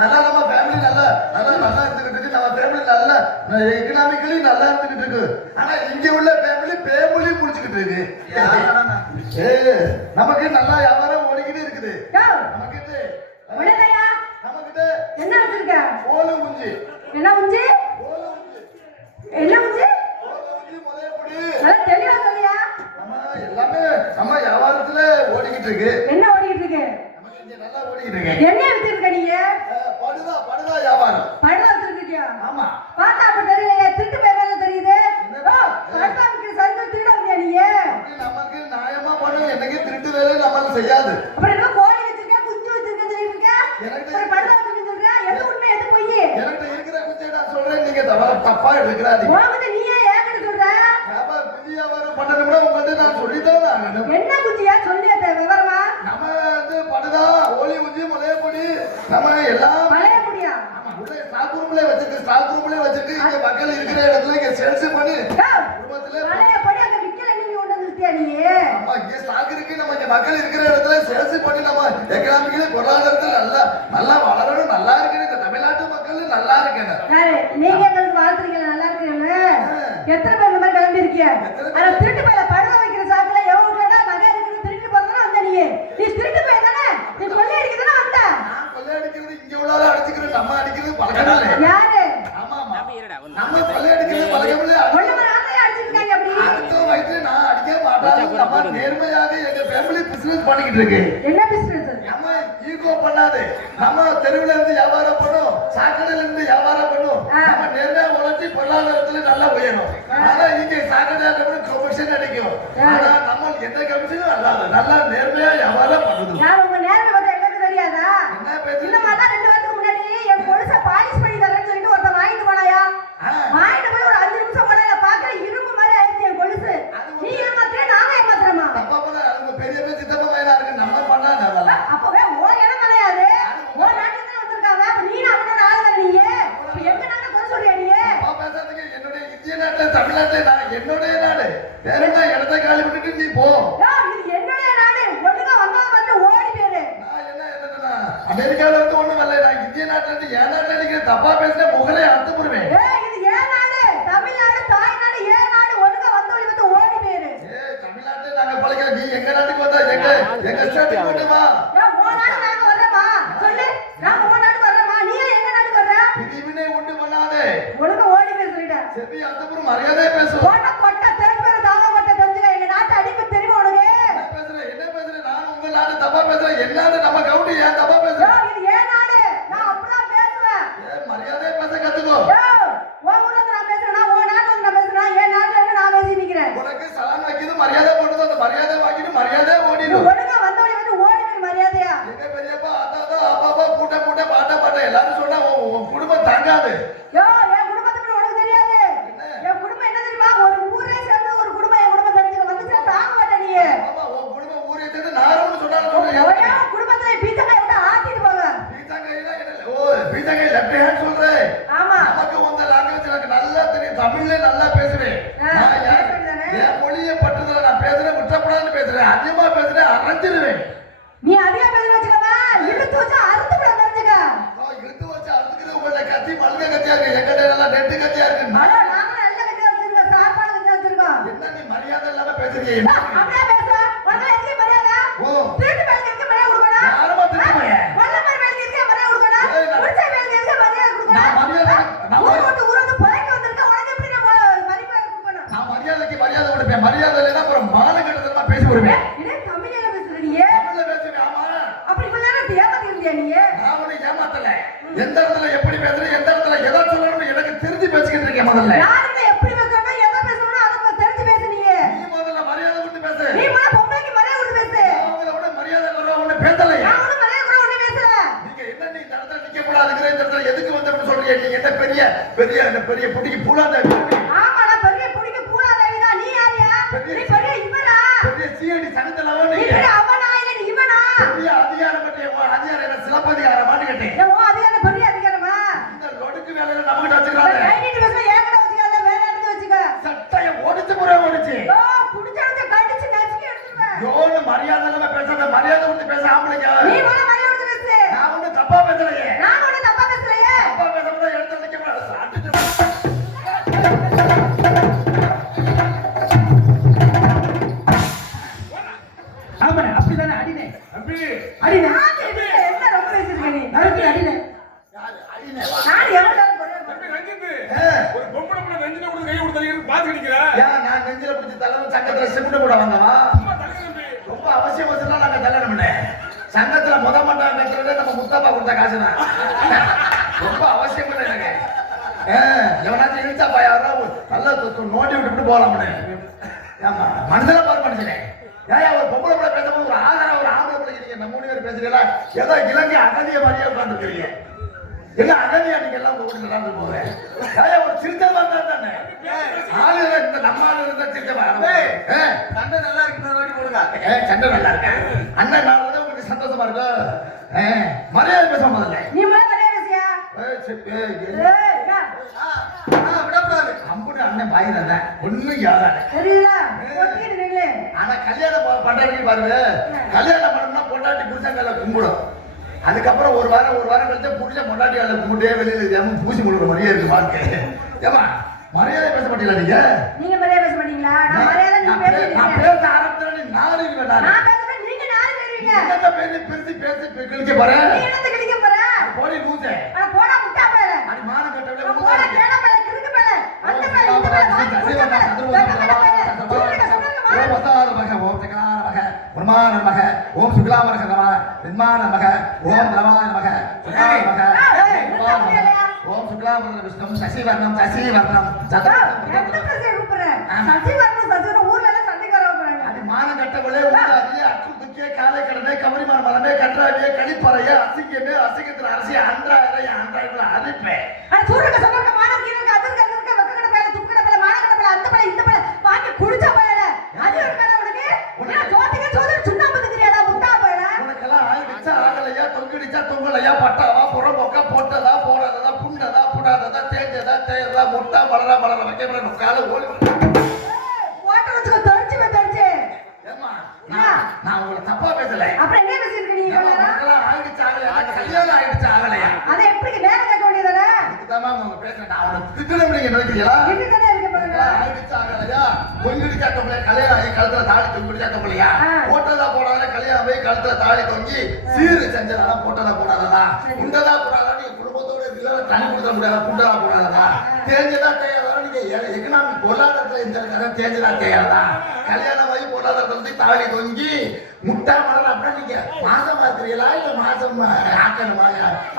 நல்லா நம்ம ஃபேமிலி நல்லா இருந்துகிட்டு இருக்கு. நம்ம ஃபேமிலி நல்லா எக்கனாமிக்கலி நல்லா இருந்துகிட்டு இருக்கு. ஆனா இங்க உள்ள ஃபேமிலி பேமொழி முடிச்சுக்கிட்டு இருக்கு. நமக்கு நல்லா வியாபாரம் ஓடிக்கிட்டு இருக்குது. நமக்கிட்ட என்ன வச்சிருக்க? ஓலு குஞ்சு. என்ன குஞ்சு? என்ன குஞ்சு? தெளிவா சொல்லியா? எல்லாமே நம்ம வியாபாரத்துல ஓடிக்கிட்டு இருக்கு. என்ன ஓடிக்கிட்டு இருக்கு? நமக்கு இங்க நல்லா ஓடிக்கிட்டு இருக்கு. என்ன வச்சிருக்க நீங்க? படுதா வியாபாரம். படுதா வச்சிருக்கியா? ஆமா. பார்த்தா அப்ப தெரியலையே, திருட்டு பேர்ல தெரியுது. படுதாவுக்கு சரி திருட முடியா நீங்க? நமக்கு நியாயமா பண்ணும். எனக்கு திருட்டு வேலை நம்மளால செய்யாது. அப்புறம் என்ன கோழி வச்சிருக்க, குஞ்சு வச்சிருக்க சொல்லிட்டு இருக்க? எனக்கு படுதா வச்சிருக்க சொல்ற? எது உண்மை எது பொய்? எனக்கு இருக்கிற குஞ்சை நான் சொல்றேன், நீங்க தப்பா எடுக்கிறாதீங்க. உன்கிட்ட நீயே ஏங்கிட்டு சொல்ற? குஞ்சு வியாபாரம் பண்ணணும்னா உங்கள்கிட்ட நான் சொல்லித்தான் ஆகணும். என்ன குஞ்சியா சொல்லியா விவரமா? நம்ம வந்து படுதா ஓலி குஞ்சு மலையப்பொடி நம்ம எல்லாம் மலையப்பொடியா ஸ்டாக் ரூம்ல வச்சிருக்கு. இங்க மக்கள் இருக்கிற இடத்துல இங்க சேல்ஸ் பண்ணி குடும்பத்துல மலையப்பொடி அங்க விக்கல, நீங்க கொண்டு வந்துட்டியா நீ? ஆமா, இங்க ஸ்டாக் இருக்கு. நம்ம இங்க மக்கள் இருக்கிற இடத்துல சேல்ஸ் பண்ணி நம்ம எக்கனாமிக்கலி பொருளாதாரத்துல நல்லா வளரணும். நல்லா இருக்கு இந்த தமிழ்நாட்டு மக்கள் நல்லா இருக்கணும். நீங்க எங்களுக்கு வாழ்த்துறீங்க, நல்லா இருக்கீங்க. எத்தனை பேர் இந்த மாதிரி கிளம்பி இருக்கீங்க? ஆனா திருட்டு பையில படுத வைக்கிற சாக்குல எவ்வளவுடா நகை இருக்குன்னு திருட்டு போறதுனா வந்த நீ திருட்டு பைய தானே? நீ கொள்ளை அடிக்க தானே வந்த? நான் கொள்ளை அடிக்கிறது இங்க உள்ளால அடிக்கிறது, நம்ம அடிக்கிறது பழக்கம் இல்ல. யாரு? ஆமா நம்ம கொள்ளை அடிக்கிறது பழக்கம் இல்ல. ஒண்ணு மாதிரி ஆத்தையா அடிச்சிருக்காங்க. அப்படி அடுத்த வயசுல நான் அடிக்க மாட்டேன். நம்ம நேர்மையாக எங்க ஃபேமிலி பிசினஸ் பண்ணிக்கிட்டு இருக்கு. என்ன பிசினஸ்? நம்ம ஈகோ பண்ணாது. நம்ம தெருவுல இருந்து வியாபாரம் பண்ணும், சாக்கடையில இருந்து வியாபாரம் பண்ணும். நம்ம நேர்மையா உழைச்சி பொருளாதாரத்துல நல்லா உயரும். ஆனா இங்க சாக்கடையாட்ட கமிஷன் அடிக்கும். ஆனா நம்ம எந்த கமிஷனும் அல்லாது நல்லா நேர்மையா வியாபாரம் பண்ணுது. யார் உங்க நேர்மை பத்தி எங்களுக்கு தெரியாதா? என்ன பேசு? இந்த மாதிரி 2 வருஷத்துக்கு முன்னாடி என் பொருச பாலிஷ் பண்ணி தரேன்னு சொல்லிட்டு ஒருத்தன் வாங்கிட்டு போனாயா? வாங்கிட்டு போய் ஒரு 5 நிமிஷம் போனா பாக்குற இரும்பு மாதிரி ஆயிடுச்சு என் கொலுசு. நீ ஏமாத்துற, நாங்க ஏமாத்துறமா? தப்பா பண்ண அவங்க பெரிய சித்தப்பா வயலா இருக்கு. நம்ம பண்ணாத அதெல்லாம். அப்பவே ஓ இடம் கிடையாது. ஓ நாட்டுல தான் வந்திருக்காங்க. அப்ப நீ அவனோட ஆளு தானே நீ? இப்ப எங்க நாட்டுல குறை சொல்றியா நீ? அப்பா பேசாதீங்க. என்னுடைய இந்திய நாட்டுல தமிழ்நாட்டுல நான் என்னுடைய நாடு. வேற என்ன இடத்தை காலி விட்டுட்டு நீ போ. இது என்னுடைய நாடு. ஒழுங்கா வந்தா வந்து ஓடி போயிரு. நான் என்னன்னா அமெரிக்கால இருந்து ஒண்ணும் வரல. நான் இந்திய நாட்டுல இருந்து என் நாட்டுல நீங்க தப்பா பேசின முகலே அறுத்து போடுவேன். இது ஏன் நாடு? தமிழ்நாடு தாய்நாடு ஏன் நாடு? ஒழுங்கா வந்து ஓடி போயிரு. தமிழ்நாட்டுல நாங்க பழக. நீ எங்க நாட்டுக்கு வந்தா எங்க ஸ்டேட்டுக்கு வந்து வா. உன் நாடு நாங்க வர்றோமா? சொல்லு. நான் உன் நாட்டுக்கு வர்றோமா? நீ எங்க நாட்டுக்கு வர்ற? பிரிவினை உண்டு பண்ணாதே. ஒழுங்கா ஓடி போய் சொல்லிட்டேன். சரி அந்தப்புறம் மரியாதையா பேசு. கொட்ட கொட்ட தெரிஞ்சு பேர தாவ கொட்ட தெரிஞ்சுக்க. எங்க நாட்டு அடிப்பு தெரியுமா உனக்கு? என்ன பேசுறேன்? நான் உங்க நாடு தப்பா பேசுறேன். என்ன நம்ம கவுண்டி ஏன் தப்பா பேசுறேன்? இது ஏன் நாடு? நான் அப்படிதான் பேசுவேன். மரியாதையா பேச கத்துக்கோ. உன் ஊர்ல நான் பேசுறேன், உன் நாட்டுல நான் பேசுறேன். என் நாட்டுல இருந்து நான் பேசி நிக்கிறேன். உனக்கு சலாம் வைக்கிறது மரியாதை போடுறது. அந்த மரியாதை வாங்கிட்டு மரியாதையா ஓடிடும். ஒழுங்கா வந்தோடி வந்து ஓடி போய் மரியாதையா. எங்க பெரியப்பா அத்தா அப்பா கூட்ட பாட்ட எல்லாரும் சொன்னா உன் குடும்பம் தாங்காது. என் குடும்பத்தை பத்தி உனக்கு தெரியாது. என் குடும்பம் என்ன தெரியுமா? ஒரு ஊரே சேர்ந்து ஒரு குடும்பம். என் குடும்பம் தெரிஞ்சுக்க வந்துச்சா தாங்க மாட்டே நீ. ஆமா உன் குடும்பம் ஊரே சேர்ந்து நானும் சொன்னாலும் சொல்றேன். என் குடும்பத்தை பீச்சக்காய் விட்டு ஆட்டிட்டு போங்க. பீச்சக்காய் லெஃப்ட் ஹேண்ட் சொல்றேன். ஆமா நமக்கு உங்க லாங்குவேஜ் எனக்கு நல்லா தெரியும். தமிழ்ல நல்லா பேசுவேன். என் மொழியை பட்டுதல நான் பேசுறேன். விட்டப்படாதுன்னு பேசுறேன். அதிகமா பேசுறேன். அரைஞ்சிருவேன். நீ அதிகமா பேச வச்சுக்கமா? இழுத்து வச்சு அறுத்து விட தெரிஞ்சுக்க. இழுத்து வச்சு அறுத்துக்கிறது உங்களோட கத்தி மல்க கத்தியா இருக்கு. எங்கிட்ட எல்லாம் நெட்டு கத்தியா இருக்கு. நாங்க நல்ல கத்தி வச்சிருக்கோம். சாப்பாடு கத்தி வச்சிருக்கோம். என்ன நீ மரியாதை இல்லாம பேசுறீங்க? அப்படியே பேச உனக்கு எதுக்கு மரியாதை? திருட்டு பேருக்கு எதுக்கு மரியாதை கொடுக்கணும்? யாரமா திருட்டுமைய? வல்ல மாதிரி பேருக்கு எதுக்கு மரியாதை கொடுக்கணும்? முடிச்ச பேருக்கு எதுக்கு மரியாதை கொடுக்கணும்? நான் மரியாதை ஊர் விட்டு ஊர் வந்து பழைக்க வந்திருக்க. உனக்கு எப்படி நான் மரியாதை கொடுக்கணும்? நான் மரியாதைக்கு மரியாதை கொடுப்பேன். மரியாதை இல்லைன்னா அப்புறம் மானகட்டத்தனமா பேசி வருவேன். இதே தமிழ்ல பேசுற நீ? தமிழ்ல பேசுவேன். ஆமா அப்படி கொஞ்ச நேரம் ஏமாத்தி இருந்தியா நீ? நான் உன்னை ஏமாத்தல. எந்த இடத்துல எப்படி பேசுறேன், எந்த இடத்துல எதை சொல்லணும்னு எனக்கு தெரிஞ்சு பேசிக்கிட்டு இருக்கேன். முதல்ல யாருமே எப்படி பேசணும், எதை பேசணும் அதை தெரிஞ்சு பேசு. நீ முதல்ல மரியாதை கொடுத்து பேசு. நீ முதல்ல பொம்பளைக்கு மரியாதை கொடுத்து பேசு. அவங்கள விட மரியாதை குறைவா ஒண்ணு பேசலையே. நான் ஒன்னும் மரியாதை குறைவா ஒன்னும் பேசல. நீங்க என்ன நீ இந்த இடத்துல நிக்க கூடாதுங்கிற இந்த இடத்துல எதுக்கு வந்தோம்னு சொல்றீங்க? நீங்க என்ன பெரிய புடிக்கு பூலாத. ஆமா நான் பெரிய புடிக்கு பூலாதேவி தான். நீ யாரியா? நீ பெரிய இவனா? பெரிய சிஐடி சங்கத்தலவா நீ? நீங்க? பெரிய அவனா இல்ல நீ இவனா? பெரிய அதிகாரம் பற்றிய அதிகாரம் என்ன சிலப்பதிகாரம் மாட்டுக்கிட்டேன். ஓ அதிகாரம் பெரிய அதிகாரமா? இந்த லொடுக்கு வேலையில நம்மகிட்ட வச்சுக்கிறாங்க. கைனிட்டு பேச ஏங்கட வச்சுக்காத, வேற இடத்துல வச்சுக்க. சட்டைய ஓடிச்சு முறை ஓடிச்சு. ஓ புடிச்சவங்க கடிச்சு நசுக்கி எடுத்துருவேன். யோன்னு மரியாதை இல்லாம பேசாத. மரியாதை கொடுத்து பேச ஆம்பளைங்க. நீ முதல்ல மரியாதை கொடுத்து பேசு. நான் ஒண்ணு தப்பா பேசலையே. நான் ஒன்னும் ஆமாண்ணே அப்படிதானே அடினே தம்பி அடினே என்ன ரொம்ப பேசிருக்க நீ நறுக்கு அடினே யாரு? அடினேவா? நான் எவ்வளவு நேரம் பொறுமையா தம்பி ரஞ்சித் ஆ. ஒரு பொம்பளை பிள்ளை நெஞ்சில கொடுத்து கை கொடுத்து பாத்து நிக்கிற ஏன் நான் நெஞ்சில பிடிச்சி தலைவன் சங்கத்துல சிமெண்ட் போட வந்தவா? சும்மா தள்ளு தம்பி ரொம்ப அவசியம் வச்சுலாம் நாங்க தள்ளணும்னே. சங்கத்துல மண்டபம் கட்டுறதே நம்ம முஸ்தபா கொடுத்த காசு தான். ரொம்ப அவசியம் இல்லை எனக்கு. எவனாச்சும் இழுத்தா பாயாரா நல்லா நோண்டி விட்டுட்டு போகலாம்னே. ஆமா மனசுல பாரு மனுஷனே. ஏன் ஒரு பொம்பளை பிள்ளை பேசும்போது ஒரு ஆதாரம் ஒரு ஆம்பளை பிள்ளைக்கு நீங்க நம்ம 3 பேர் பேசுறீங்களா? ஏதோ இலங்கை அகதிய மாதிரியே உட்காந்துருக்கீங்க. என்ன அகதியா நீங்க எல்லாம் உங்க வீட்டுல நடந்து போறேன். ஏன் ஒரு சிரிச்சல் வந்தா தானே ஆளுங்க இந்த நம்ம ஆளு இருந்தா சிரிச்சல் சண்டை நல்லா இருக்கு ஓடி போடுங்க சண்டை நல்லா இருக்கா? அண்ணன் நான் வந்து உங்களுக்கு சந்தோஷமா இருக்கும். மரியாதை பேச முதல்ல. நீ முதல்ல மரியாதை பேசியா ஏய் அக்கா, விடக்கூடாது அம்புட்டு அண்ணன் பாயிரத ஒண்ணும் யாரால. தெரியல ஒட்டிக்கிட்டு நீங்களே ஆனா கல்யாணம் பண்றதுக்கு பாருங்க, கல்யாணம் பண்ணணும்னா பொண்டாட்டி புருஷங்களை கும்பிடும். அதுக்கப்புறம் ஒரு வாரம் கழிச்சு புருஷன் பொண்டாட்டி அதை கும்பிட்டே வெளியில பூசி முழுற மாதிரியே இருக்கு வாழ்க்கை. ஏமா மரியாதை பேச மாட்டீங்களா நீங்க? நீங்க மரியாதை பேச மாட்டீங்களா நான் மரியாதை நீங்க நான் பேசுறீங்க பேச ஆரம்பிச்சேன் நாலு வேண்டாம். நான் பேசுறேன் நீங்க நாலு பேருவீங்க என்னத்த பேசி கிழிக்க போறேன். நீ என்னத்த கிழிக்க போற போடி லூசே. அட போடா முட்டா பேர அடி மானம் கட்டவளே நான் போடா கேன பேர கிறுக்கு பேர அந்த பேர இந்த பேர வாங்கி குடிச்ச பேர ஓம் வசார மக ஓம் சகலார மக பிரமாண மக ஓம் சுக்லாமர நம வித்மான மக ஓம் நவாய மக சுகாய மக ஓம் சுக்லாமர விஷ்ணு சசிவர்ணம் எந்த பேச கூப்பிடுற சசி வரணும் சசி ஊர்ல எல்லாம் சண்டைக்கு வர போறாங்க அடி மானம் கட்டவளே ஊடாதியே அச்சுத்துக்கே காலை கடனே கவரிமான மரமே கற்றாவியே கழிப்பறையே அசிங்கமே அசிங்கத்தில் அரசி அன்றாயிரத்துல அரிப்பேன். அட சூரக்க சமக்க மானம் கீரக்க அதுக்கு வக்கக்கட பேர துக்கட பேர மானக்கட பேர அந்த பேர இந்த பேர வாங்கி குடிச்ச பேர அது ஒரு பேர உனக்கு நான் ஜோதிக ஜோதிக சுண்ணாம்பு திரியடா முட்டா பேர உனக்கெல்லாம் ஆயிடுச்சா ஆகலையா தொங்கிடுச்சா தொங்கலையா பட்டாவா புறம்போக்கா போட்டதா போடாததா புண்ணதா புடாததா தேஞ்சதா தேயதா முட்டா மலர வைக்க கால ஓடி போட்ட வச்சுக்க தரிச்சு ஏமா நான் உங்களை தப்பா பேசல. அப்புறம் என்ன பேசிட்டு நீங்க ஏம்மா, உனக்கெல்லாம் ஆயிடுச்சா ஆகலையா கல்யாணம் ஆயிடுச்சா ஆகலையா அத எப்படி நேரம் கேட்க வேண்டியதானே இதுதான் உங்க பேசுறேன். நான் உனக்கு திட்டணும் நீங்க நினைக்கிறீங்களா? இதுதானே இருக்க பாருங்க ஆயிடுச்சா ஆகலையா தொங்கிடுச்சா தொங்கலையா கல்யாணம் ஆகி கழுத்துல தாலி தொங்கிடுச்சா தொங்கலையா போட்டதா போடாத கல்யாணம் போய் கழுத்துல தாலி தொங்கி சீரு செஞ்சதா போட்டதா போடாததா உண்டதா போடாதா நீங்க குடும்பத்தோட இதுல தனி கொடுத்த முடியாதா குண்டதா போடாதா தேஞ்சதா தேயாதா நீங்க எக்கனாமிக் பொருளாதாரத்துல இந்த கதை தேஞ்சதா தேயாதா கல்யாணம் ஆகி பொருளாதாரத்துல தாலி தொங்கி முட்டா மலர் அப்படின்னா நீங்க மாசமா இருக்கிறீங்களா இல்ல மாசம் ஆக்கணுமா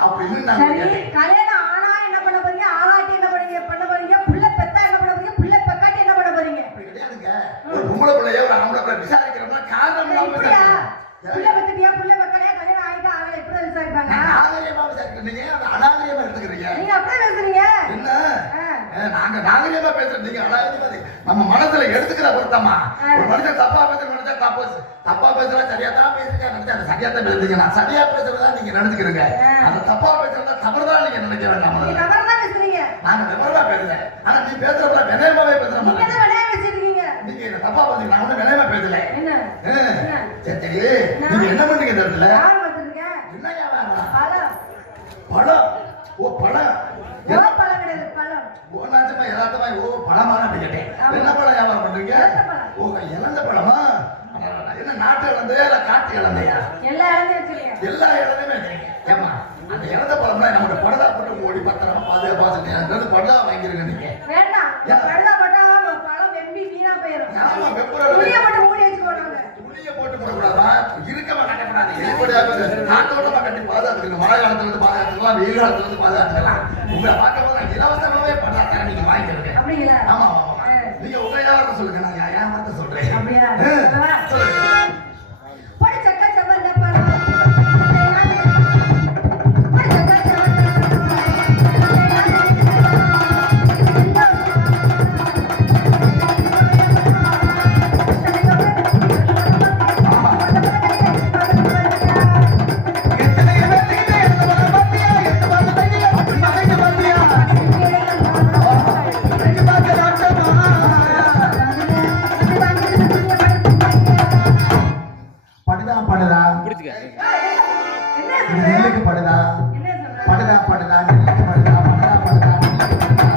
அப்படின்னு நான் சரி கேட்டேன். கல்யாணம் ஆனா என்ன பண்ண போறீங்க ஆளாட்டி என்ன பண்ண போறீங்க புள்ள பெத்தா என்ன பண்ண போறீங்க புள்ள பெக்காட்டி என்ன பண்ண போறீங்க அப்படி கிடையாதுங்க. ஒரு பொம்பளை பிள்ளைய ஒரு ஆம்பளை பிள்ளை விசாரிக்கிறோம்னா காரணம் இல்லாம இப்படியா விசாரிக்கணும். புள்ள பெத்துட்டியா புள்ள பெக்கலையா கல்யாணம் ஆயிட்டா ஆகல இப்படி விசாரிப்பாங்க நாகரிகமா விசாரிக்கிறீங்க அது அநாகரிகமா எடுத்துக்கிறீங்க. நீங்க அப்படியே பேசுறீங்க என்ன நாங்க நாகரிகமா பேசுறோம் நீங்க அநாகரிகமா நம்ம மனசுல எடுத்துக்கிற பொருத்தமா ஒரு மனுஷன் தப்பா பேசுற நினைச்சா தப்பா பேசுறா சரியா தான் பேசுறீங்க நினைச்சா அதை சரியா தான் பேசுறீங்க. நான் சரியா பேசுறதா நீங்க நினைச்சுக்கிறீங்க. அந்த தப்பா பேசுறதா தவறுதான் நீங்க நினைக்க வேண்டாம். நீங்க தவறா பேசுறீங்க நாங்க விவரமா பேசுறேன். ஆனா நீ பேசுறப்ப வினயமாவே பேசுற நீங்க மாதிரி தான் விளையாட வச்சிருக்கீங்க நீங்க என்ன தப்பா பேசுறீங்க. நான் ஒன்னும் வினயமா பேசல. என்ன சரி நீங்க என்ன பண்றீங்க இந்த இடத்துல? யார் வச்சிருக்க என்ன வியாபாரம்? பழம் பழம். ஓ பழம். ஓ பழம் கிடையாது பழம் ஓ நாச்சமா யதார்த்தமா ஓ பழமான அப்படி கேட்டேன். என்ன பழம் வியாபாரம் பண்றீங்க? ஓ இளந்த பழமா? என்ன நாட்டு இளந்தையா இல்ல காட்டு இளந்தையா? எல்லா இடத்தையும் வச்சிருக்கீங்க எல்லா இளந்தையுமே ஏமா அந்த இளந்த பழம்னா நம்மளோட படதா போட்டு ஓடி பத்திரமா பாதுகாப்பா வச்சுட்டு படதா வாங்கிருங்க நீங்க. வேண்டாம் பழம் போட்டா பழம் வெம்பி வீணா போயிடும் ஆமா வெப்பரோட புளிய போட்டு மூடி வச்சு போடுவாங்க துணியை போட்டு போடக்கூடாதா? இருக்கமா கட்டக்கூடாது. வெளிப்படையாக காத்தோட்டமா கட்டி பாதுகாத்துக்கணும். மழை காலத்துல இருந்து பாதுகாத்துக்கலாம், வெயில் காலத்துல இருந்து பாதுகாத்துக்கலாம். உங்களை பார்க்கும்போது நான் இலவசமாவே பண்ணாதான் நீங்க வாங்கிக்கிறேன். அப்படிங்களா ஆமா ஆமா நீங்க உங்க வியாபாரத்தை சொல்லுங்க. நான் என் வியாபாரத்தை சொல்றேன். அப்படியா சொல்லுங்க. படி சக்க சவந்த பழம் படி சக்க சவந்த படுதா படுதா என்ன இது நெல்லுக்கு படுதா என்ன சொல்ற படுதா படுதா நெல்லுக்கு படுதா படுதா படுதா நெல்லுக்கு படுதா.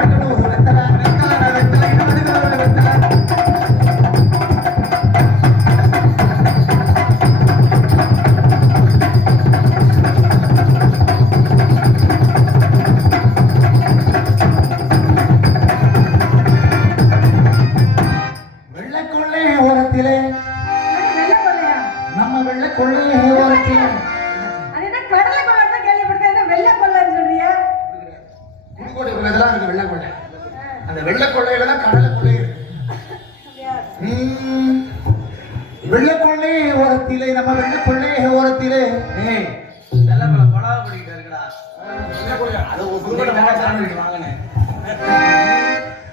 மட்டனூர் வெத்தலை வெள்ளக்கொள்ளை ஓரத்திலே வெள்ளை கொள்ளையா? நம்ம வெள்ளக்கொள்ளை ஓரத்திலே அது என்ன கடலை கொள்ளை தான் கேள்விப்பட்டிருக்கேன். என்ன வெள்ளை கொள்ளைன்னு சொல்றியா? புதுக்கோட்டை பக்கத்துல இருக்கு வெள்ளக்கொள்ளை. அந்த வெள்ளக்கொள்ளையில தான் கடலை கொள்ளை இருக்கு. வெள்ளக்கொள்ளை ஓரத்திலே நம்ம வெள்ளக்கொள்ளை ஓரத்திலே ஏய் செல்லப்பல படா படிக்கிட்டு இருக்கடா அது ஒரு புதுக்கோட்டை மாவட்டம் வாங்கனே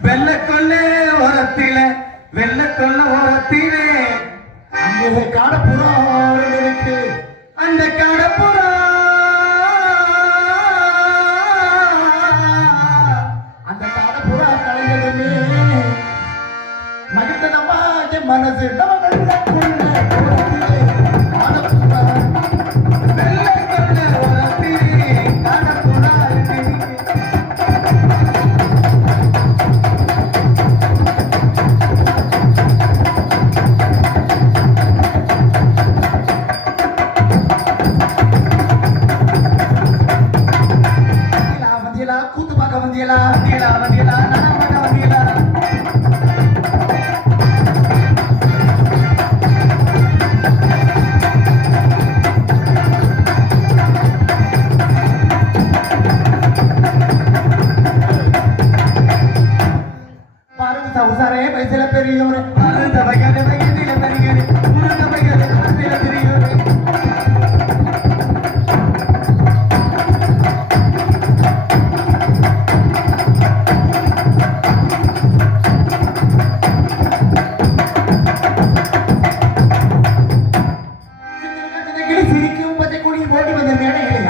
வெள்ளக்கொள்ளை ஓரத்திலே வெள்ளக்கொள்ளை ஓரத்திலே அங்கே காடப்புறம் இருக்கு. அந்த கடப்புறா அந்த காடப்புறா கலைஞருமே மகிழ்ந்தனமாக மனசு நம்ம வெள்ளக்கொள்ளை ஓரத்திலே காடப்புறா வெள்ளக்கொள்ளை ஓரத்திலே கடப்புறா வந்தியலா கூத்து பார்க்க வந்தியலா வந்தியலா வந்தியலா நான் மக வந்தியலா பாருங்க உசாரே பைசல பெரியோரே மருந்த வயது வயதில பெரியது முருந்த வயது மருந்தில பெரியது சிரிக்கும் பச்சை குடி ஓடி வந்த மேடைகளை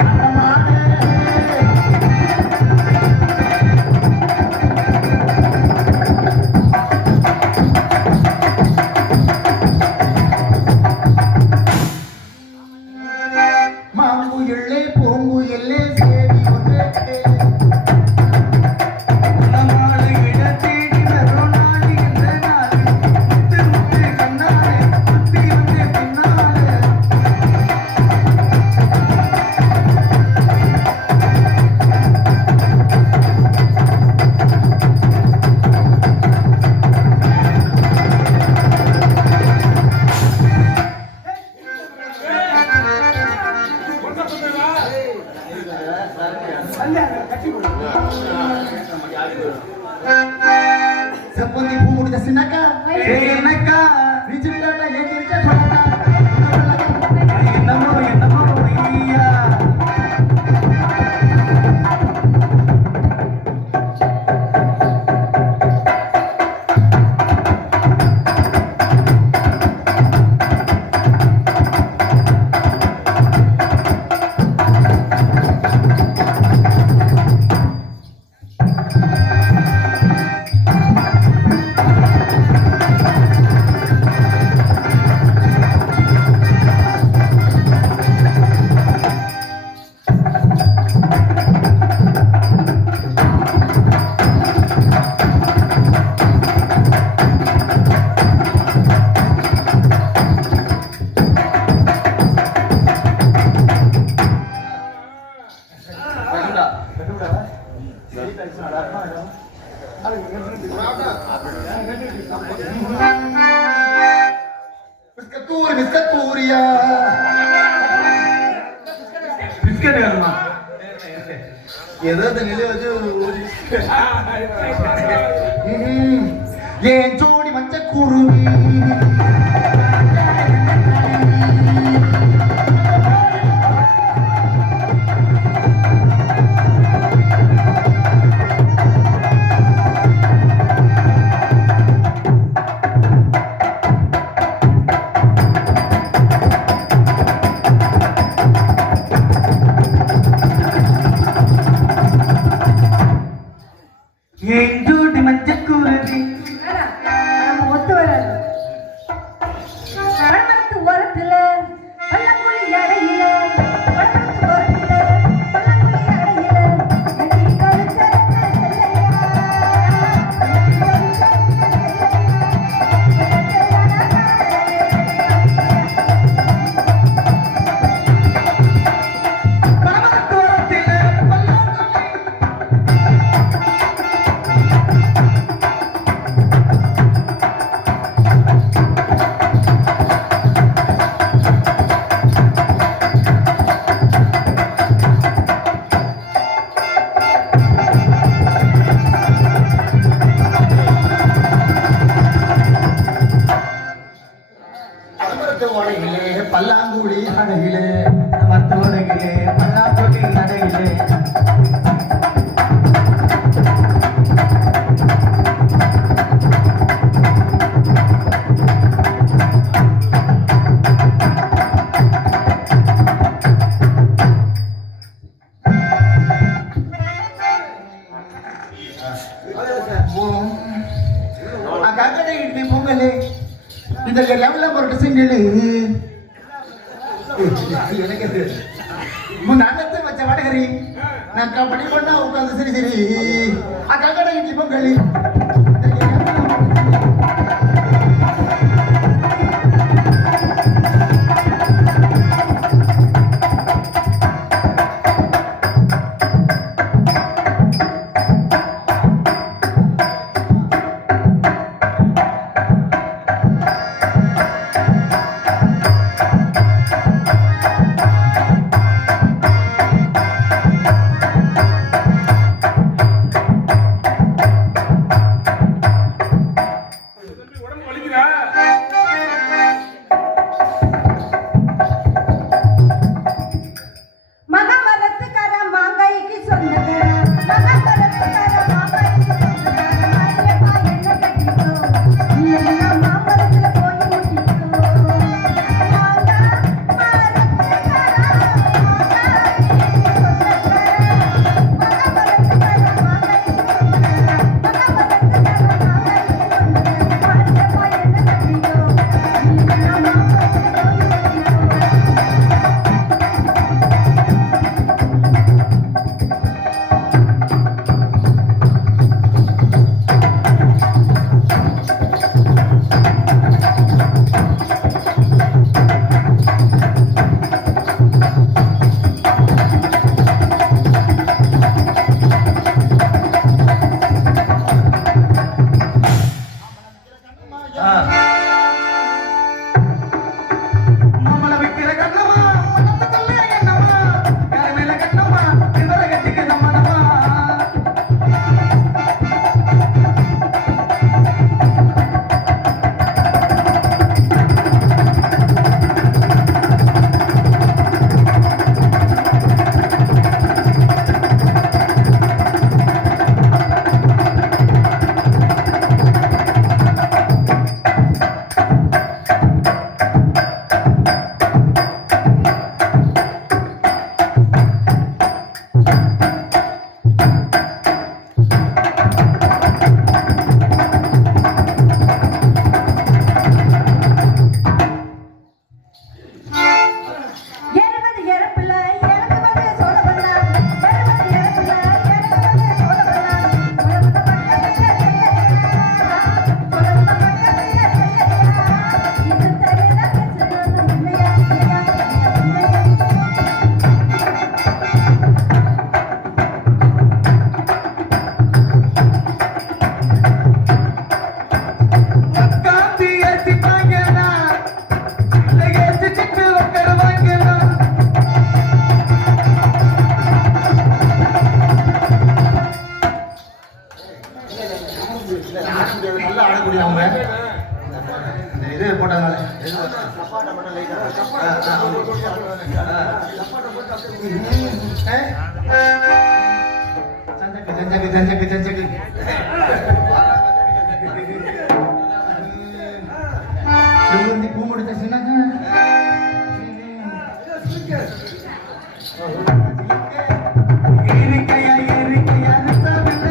மாங்குயிலே பூங்குயிலே சேவி ஒன்றே நாளை இடத்தேடி வரும் நாளை என்ற நாளை முத்து முத்து கண்ணாலே முத்தி வந்து பின்னாலே செப்பந்தி பூ முடிச்ச சின்னக்கா என்னக்கா ரிஜிஸ்டர்ல ஏத்திருச்ச சொன்னா என்னமோ என்னமோ ஐயா பிஸ்கத்தூரியா பிஸ்கட் வேணுமா ஏதாவது நிலை வச்சு ஏன் ஜோடி மஞ்ச குருவி எஞ்சோடி மஞ்சக்கூறுதி நம்ம ஒத்து வராது. பழமரத்து ஓரத்துல பள்ளங்குழி அடையில பழமரத்து ஓரத்துல பள்ளங்குழி அடையில நெட்டி கழுச்சரங்க செல்லையா காக்கடை இட்லி பொங்கல் இந்த லெவலில் ஒரு டிசைன்களு எனக்கு நாங்கத்தை வச்ச வடகரி நான் கபடி பண்ணா உட்காந்து சரி சரி காக்கடை இட்லி பொங்கல் தம்பி, உடம்பு வலிக்குதா? மகமரத்துக்கார மாங்காய்க்கு சொந்தக்கார மகமரத்துக்கார மாங்காய்க்கு சொந்தக்கார மாரியப்பா என்ன கட்டிக்கோ இல்லைன்னா மாமரத்துல போய் முட்டிக்கோ மாங்காய் மரத்துக்கார மாங்காய்க்கு சொந்தக்கார மகமரத்துக்கார மாங்காய்க்கு சொந்தக்கார மகமரத்துக்கார மாங்காய்க்கு சொந்தக்கார மாரியப்பா என்ன கட்டிக்கோ இல்லைன்னா மாமரத்துல போய் முட்டிக்கோ மாமல வைக்கிற கண்ணமா மனத்துக்குள்ளே என்னமா யார் மேல கண்ணமா இவர கட்டிக்க நம்மனமா ஏறுவது இறப்பில்ல, இறங்குவது சோழவண்ணா. ஏறுவது இறப்பில்ல, இறங்குவது சோழவண்ணா. உழவுன பக்கத்திலே செய்யலையா? உழவுன பக்கத்திலே செய்யலையா? இது தரையில பேசுறது உண்மையா இல்லையா? உண்மையா? காந்தி ஏத்திட்டாங்கனா ஏத்தி சிட்டு உட்காருவாங்கனா நல்லா ஆடக்கூடிய அவங்க இந்த இது போட்டதுனால சஞ்சக்கு சஞ்சக்கு சஞ்சக்கு செவ்வந்தி பூ முடிச்ச சின்னங்க ஏரிக்கையா ஏரிக்கையா நித்தமில்ல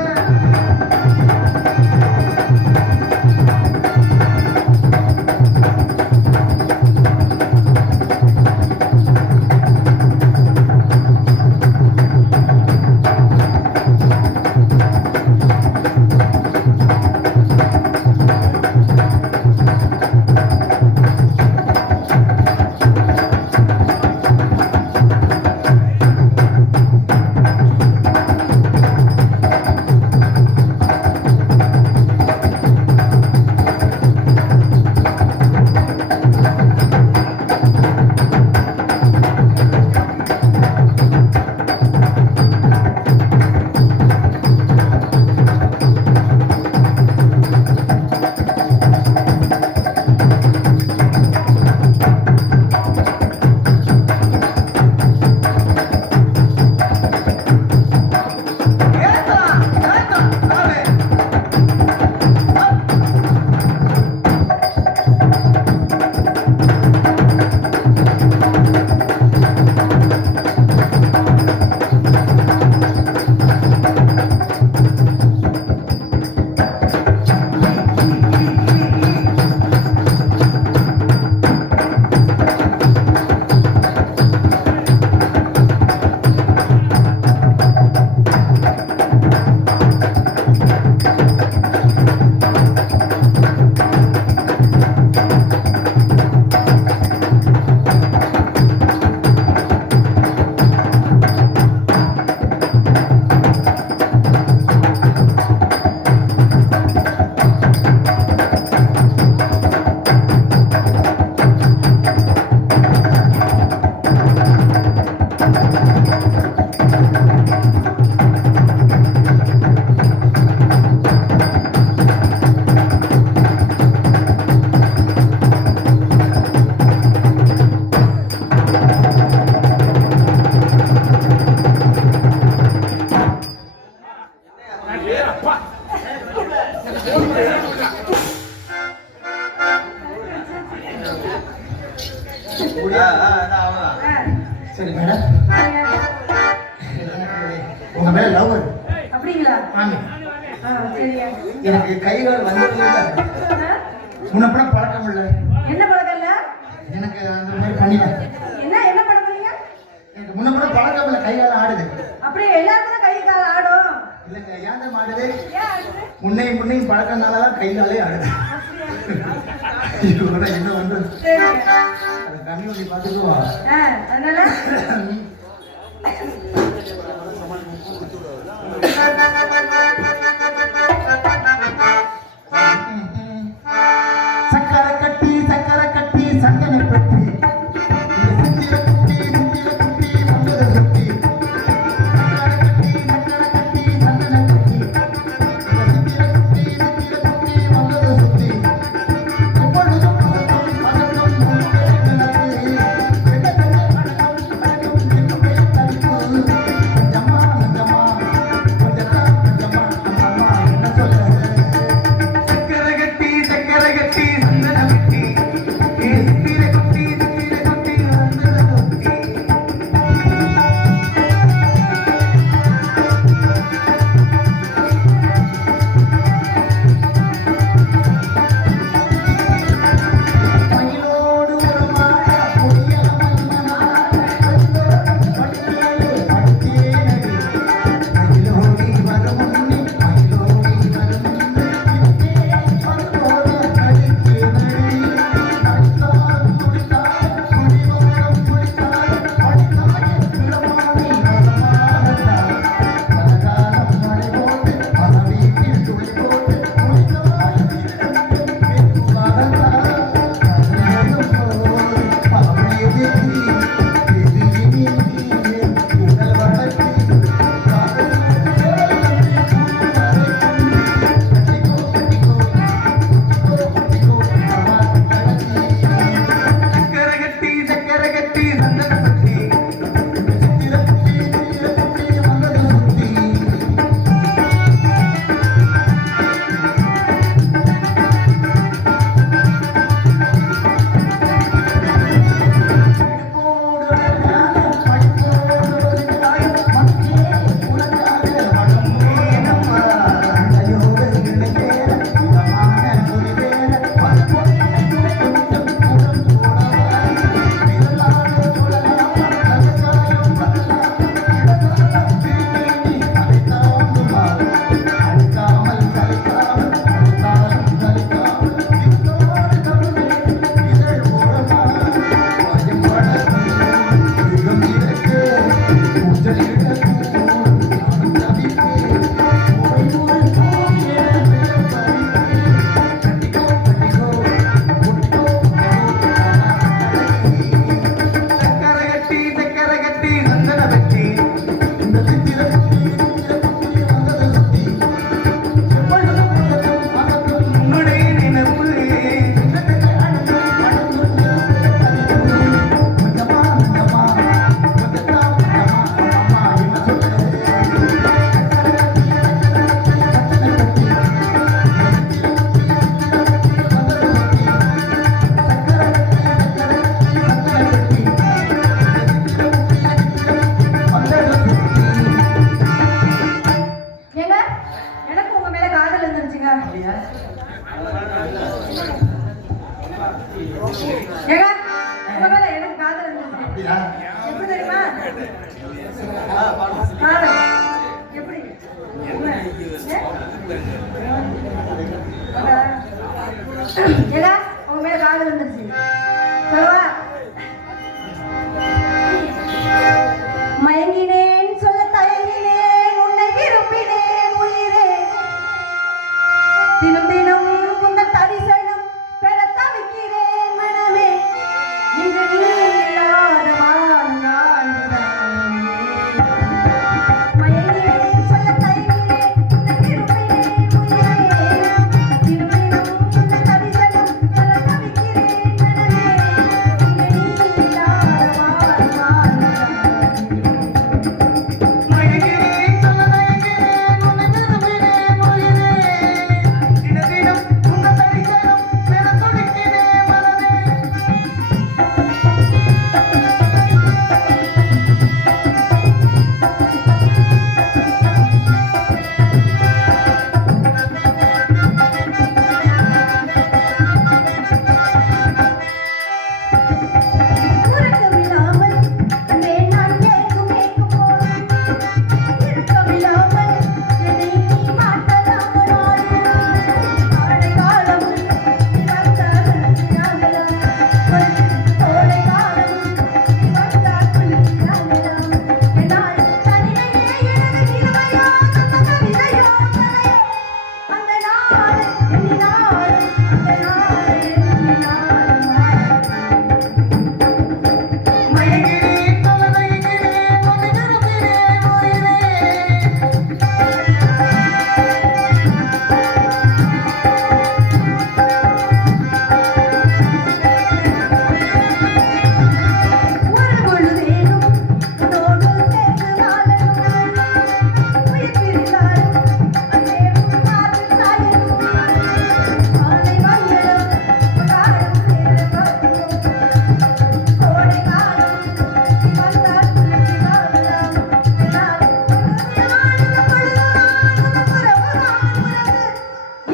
சரி மேடம், உங்க மேல லவ் வருது. அப்படிங்களா? ஆமா, சரிங்க. எனக்கு கைகால் வந்தது முன்னப்பட பழக்கம் இல்லை. என்ன பழக்கம் இல்ல? எனக்கு அந்த மாதிரி பண்ணிக்க என்ன பண்ண போறீங்க? எனக்கு முன்னப்பட பழக்கம் இல்லை, கைகால ஆடுது. அப்படியே எல்லாருக்கும் கை கால் ஆடும். இல்லைங்க, ஏன் தான் ஆடுது? ஏன் ஆடுது? முன்னையும் பழக்கம்னாலதான் கைகாலே ஆடுது. இதோட என்ன வந்து சரிங்க. அது தண்ணி ஒண்ணி பார்த்துக்குவா. அதனால சக்கரை கட்டி சந்தன கட்டி ஏங்க உங்க மேல எனக்கு காதல் இருந்துச்சு. அப்படியா? எப்படி தெரியுமா? காதல் எப்படி? ஏங்க உங்க மேல காதல் இருந்துச்சு. சொல்லவா? மயங்கினேன் சொல்ல தயங்கினேன் உன்னை விரும்பினேன் உயிரே தினம் தினம் உந்த தரிசனம் பெற தவிக்கிறேன் மனமே இங்கு நீ இல்லாத வாழ்நாள் மயங்கினேன் சொல்ல தயங்கினேன் உன்னை விரும்பினேன் உயிரே தினம் தினம் உந்த தரிசனம் பெற தவிக்கிறேன் மனமே மயங்கினேன் மலமயங்கினேன் உன்னை விரும்பினேன் உயிரே ஒரு பொழுதேனும் உன்னோடு சேர்ந்து வாழணும் உயிர் பிரிந்தாலும் அன்பேவும் காற்றில் சாயணும் மாலை மங்களம் கொண்டாடும் நேரம் பார்க்கிறோம் கோடை காலம் நீ வந்தால் குளிர்ச்சி வாழலாம் நானும் வாழும் பொழுதுதான் உனக்குறவுதான் உறவு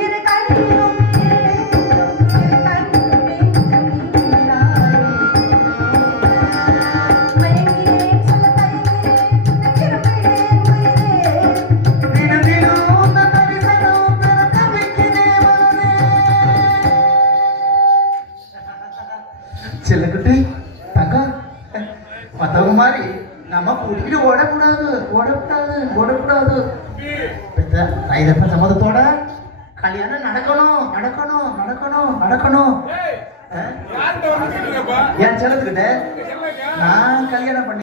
இரு கண்ணிலும் இரு நெஞ்சிலும் இரு கண்ணிலும் நெஞ்சிலும் நீதானே மயங்கினேன் சொல்ல தயங்கினேன் திரும்பினேன் உயிரே தினதினம் உந்தன் தரிசனம் பெற தவிக்கிறேன் மனமே. செல்லக்குட்டி தங்கா மத்தவங்க மாதிரி நம்ம கூட்டிக்கிட்டு ஓடக்கூடாது ஓடக்கூடாது ஓடக்கூடாது பெத்த சம்மதத்தோட கல்யாணம் நடக்கணும் நடக்கணும் நடக்கணும் நடக்கணும் ஏய், யார்கிட்ட வந்து கேட்டுக்கப்பா? என் செல்லத்துக்கிட்ட என்னங்க? நான் கல்யாணம் பண்ணி